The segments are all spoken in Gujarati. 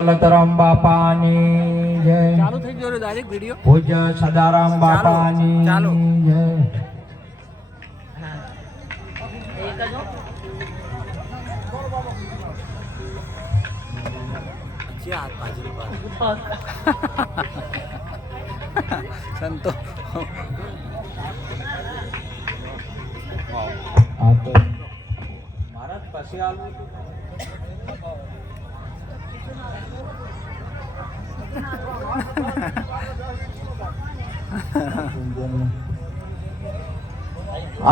દોલતરામ બાપાની જય. ચાલુ થઈ ગયો ડાયરેક્ટ વિડિયો. પૂજ્ય સદારામ બાપાની ચાલો. જય. સંતો આ તો મહારાજ પાસે આવું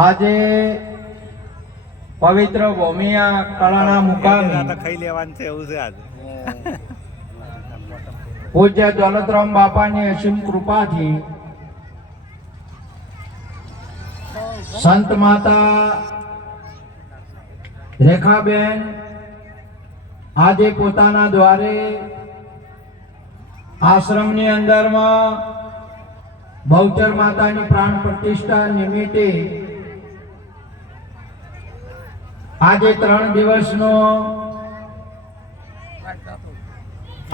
આજે પવિત્ર ભૂમિયા કળાના મુકામે ખાઈ લેવાનું છે એવું છે આજે. પૂજ્ય દોલતરામ બાપાની અસીમ કૃપાથી સંત માતા રેખાબેન આજે પોતાના દ્વારે આશ્રમની અંદરમાં બહુચર માતાની પ્રાણ પ્રતિષ્ઠા નિમિત્તે આજે 3 દિવસનો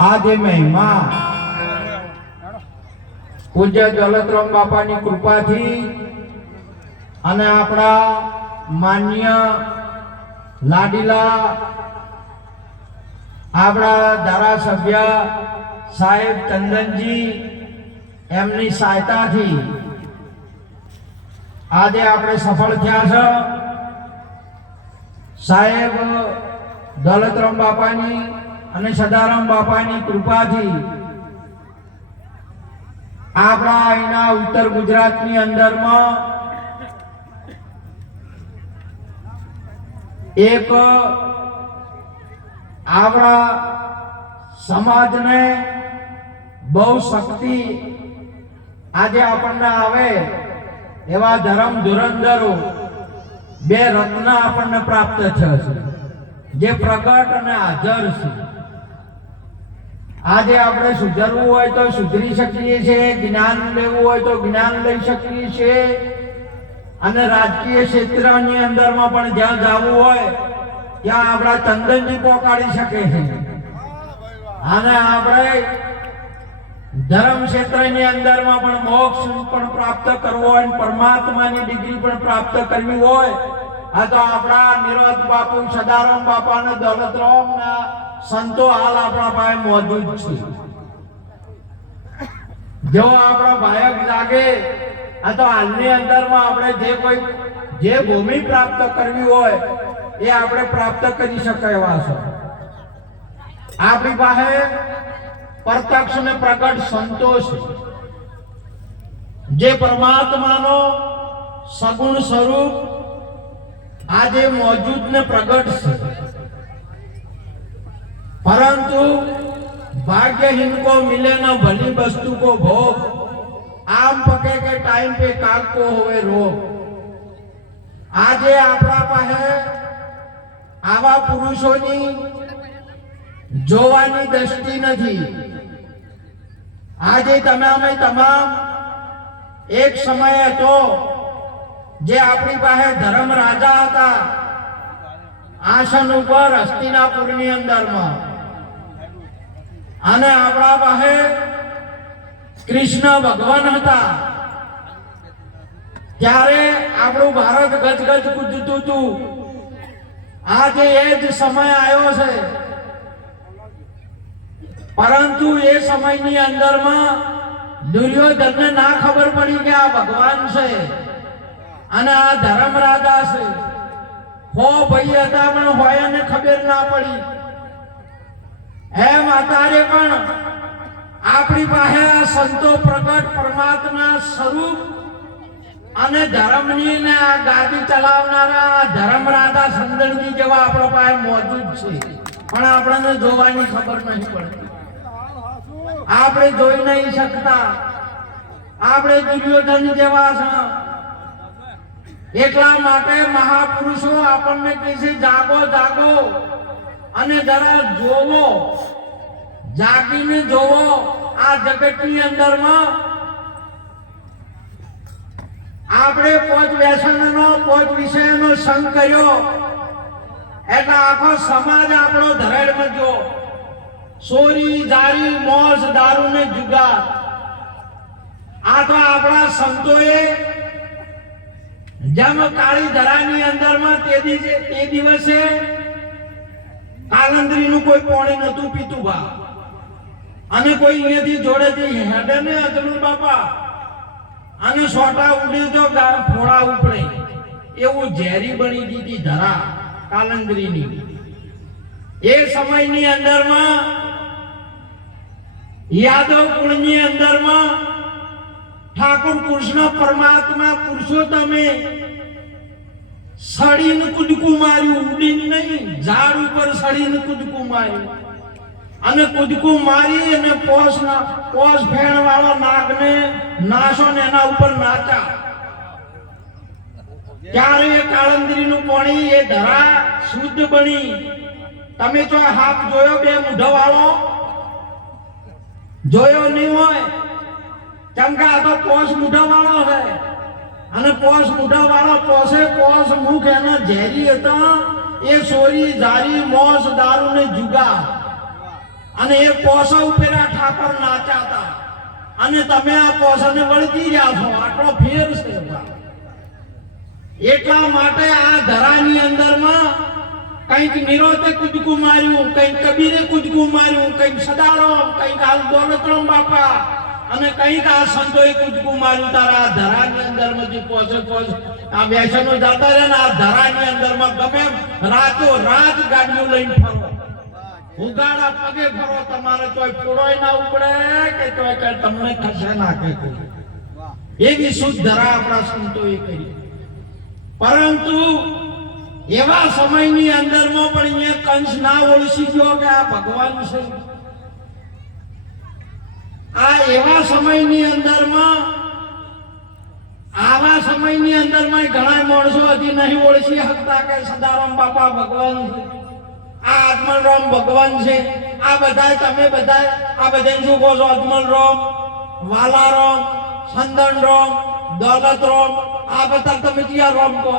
આજે મહિમા પૂજ્ય દોલતરામ બાપાની કૃપાથી અને આપણા માન્ય લાડીલા આપણા ધારાસભ્ય સાહેબ ચંદનજી એમની સહાયતાથી આજે આપણે સફળ થયા છે. સાહેબ દોલતરામ બાપાની અને સદારામ બાપાની કૃપાથી આપણા અહીંના ઉત્તર ગુજરાતની અંદરમાં એક આપણા સમાજને બહુ શક્તિ આજે આપણને આવે એવા ધર્મ ધુરંધરો 2 રત્ન આપણને પ્રાપ્ત થયા છે, જે પ્રગટ અને હાજર છે. આજે આપણે સુધરવું હોય તો સુધરી શકીએ છીએ, જ્ઞાન લેવું હોય તો જ્ઞાન લઈ શકીએ છીએ, અને રાજકીય ક્ષેત્રની અંદરમાં પણ જ્યાં જવું હોય ત્યાં આપણા ચંદનજી પહોંચાડી શકે છે. અને આપણે ધર્મ ક્ષેત્રની અંદરમાં પણ મોક્ષ પણ પ્રાપ્ત કરવો હોય, પરમાત્માની ડિગ્રી પણ પ્રાપ્ત કરવી હોય, આ તો આપણા નિરોધ બાપુ, સદારામ બાપા અને દોલતરામના સંતો હાલ આપણા પાસે મોજૂદ છે. જો આપણો ભાયક જાગે, આ તો હાલની અંદરમાં આપણે જે ભૂમિ પ્રાપ્ત કરવી હોય એ આપણે પ્રાપ્ત કરી શકાય એવા છે. આપણી પાસે પ્રત્યક્ષ ને પ્રગટ સંતોષ જે પરમાત્માનો સગુણ સ્વરૂપ આજે મોજૂદ ને પ્રગટ છે. परंतु भाग्यहीन को मिले न भली वस्तु को भोग, आम पके के टाइम पे काग को होवे रोग. आजे आपड़ा पाहे आवा पुरुषोनी जोवानी दृष्टि नहीं. આજે તમે અમે તમામ એક સમય હતો જે આપણી પાસે ધર્મ રાજા હતા આસન ઉપર હસ્તિનાપુરની અંદરમાં, અને આપણા પાસે કૃષ્ણ ભગવાન હતા. ત્યારે આપણું ભારત ગજગજ કૂદતું હતું. આજે એ જ સમય આવ્યો છે. પરંતુ એ સમયની અંદરમાં દુર્યોધનને ના ખબર પડી કે આ ભગવાન છે અને આ ધર્મ રાજા છે. હો ભાઈ હતા પણ હોય ને ખબર ના પડી. એમ અત્યારે પણ આપણી પાસે આ સંતો પ્રગટ પરમાત્મા સ્વરૂપ અને ધર્મની ને આ ગાદી ચલાવનારા ધર્મ રાજા સંદનજી જેવા આપણા પાસે મોજૂદ છે, પણ આપણને જોવાની ખબર નહીં પડતી. આપણે જોઈ નહીં શકતા. આપણે દુર્યોધન જેવા છે. એટલા માટે મહાપુરુષો આપણને કહે છે જાગો જાગો અને જરા જોવો, જાગીને જોવો. આ જગતની અંદરમાં આપણે 5 વ્યસનનો 5 વિષયનો સંગ કર્યો એટલે આખો સમાજ આપણો ધરેડમાં જો સોરી જારી મોસ દારૂ ને જુગાર આ તો આપણા સંતોએ જેમ કાળી ધરાની અંદરમાં તે દિવસે કાલંદરીનું કોઈ પાણી નતું પીતું બા અને કોઈ અહીંયાથી જોડેથી હેડે ને અજમલ બાપા અને સોટા ઉડે તો ફોડા ઉપડે એવું ઝેરી બની દીધી ધરા કાલંદરીની એ સમયની અંદરમાં યાદવ કુળની અંદરમાં ઠાકોર કૃષ્ણ પરમાત્મા પુરુષોત્તમે સડીને કૂદકું માર્યું, ઉડીને નહીં, ઝાડ ઉપર સડીને કૂદકું માર્યું અને કૂદકું મારી અને પોસ ફેણ વાળો નાગને નાશો ને એના ઉપર નાચા. ત્યારે એ કાળંદરીનું પાણી એ ધરા શુદ્ધ બની. તમે તો હાથ જોયો બે મૂઢા વાળો? જોયો નહીં હોય, કેમ કે આ તો પોસ મૂઢા વાળો છે અને પોસ મૂઢા વાળો પોસ મુખ એના ઝેરી હતા. એ સોરી જારી મોસ દારૂ ને જુગાર અને એ પોસ ઉપર ઠાકોર નાચાતા અને તમે આ પોસને વળતી રહ્યા છો. આટલો ફેર છે. એટલા માટે આ ધરાની અંદરમાં કંઈક નિરોતે કૂદકું માર્યું, કંઈક કબીરે કૂદકું માર્યું, કંઈક સદારામ, કંઈક હાલ દોલતરામ બાપા અને કંઈક આ સંતોએ કૂદકું માર્યું. તારા આ ધરાની અંદરમાંથી પોસ આ વ્યસનો જતા રહે ને આ ધરાની અંદરમાં ગમે રાતો રાત ગાડીઓ લઈને ફરો, ઉગાડા પગે ફરો, તમારે તોય ફોડોય ના ઉપડે કે તોય કે તમને ખસે નાખે. એવી શુદ્ધ ધરા આપણા સંતોએ કરી. પરંતુ એવા સમયની અંદરમાં પણ અહીંયા કંસ ના ઓળખી ગયો કે આ ભગવાન છે. આ એવા સમયની અંદરમાં આવા સમયની અંદરમાં ઘણા માણસો હજી નહીં ઓળખી શકતા કે સદારામ બાપા ભગવાન છે, આ આત્મલરામ ભગવાન છે. આ બધા તમે બધા આ બધાને શું કહો છો? આત્મલરામ, વાલારામ, સંદનરામ, દોલતરામ, આ બધા તમે ક્યાં રામ કહો?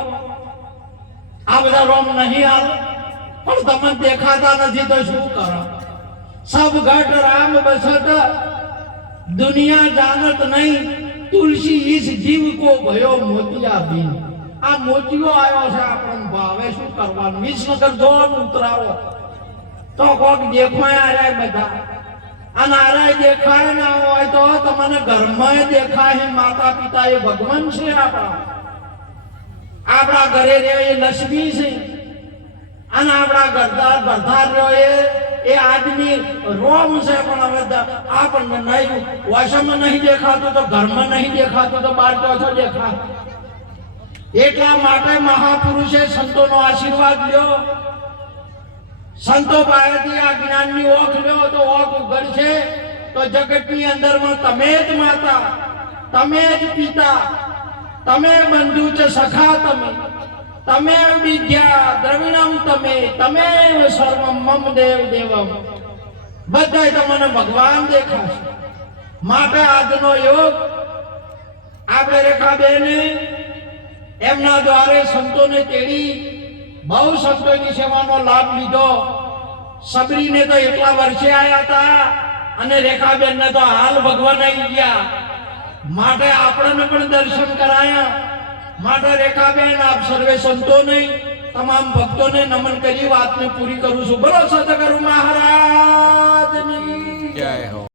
આ બધા રામ નહીં હાલ, પણ તમે દેખાતા નથી તો શું કરો? સબ ઘટ રામ બસત दुनिया जानत नहीं, तुलसी इस जीव को भयो मोतिया बीन. आ मोतियो आयो છે આપણને ભાવે શું કરવાનું? વિસનગર જોન ઉતરાવો તો કોક દેખાય આરાય બધા અને આરાય દેખાય ના હોય તો તમને ઘરમાં દેખાય. માતા પિતા એ ભગવાન છે આપણા ઘરે રે એ લક્ષ્મી છે અને આપણા ઘરદાર ભરધાર રહ્યો એ આદમી રોમ છે. પણ હવે આપણને નહીં વાસમાં નહીં દેખાતું તો ઘરમાં નહીં દેખાતું તો બહાર તો દેખા. એટલા માટે મહાપુરુષે સંતોનો આશીર્વાદ લ્યો, સંતો પાસેથી આ જ્ઞાનની ઓખ લ્યો તો ઓખ ઉઘડશે. તો જગતની અંદરમાં તમે જ માતા, તમે જ પિતા, તમે બંધુ છે સખા, તમે વિદ્યા દ્રવિણમ, તમે સર્વમ મમ દેવ દેવમ, બધાય તમને ભગવાન દેખાશે. માટે આજનો યોગ આપણે રેખાબેને એમના દ્વારે સંતોને તેડી બહુ સંતોની સેવાનો લાભ લીધો. સબરીને તો એટલા વર્ષે આવ્યા હતા અને રેખાબેનને તો હાલ ભગવાન આવી ગયા. માટે આપણને પણ દર્શન કરાયા. માટે રેખાબેન આપ સર્વે સંતોને તમામ ભક્તોને નમન કરી વાતને પૂરી કરું છું. બોલો સદગુરુ મહારાજની જય હો.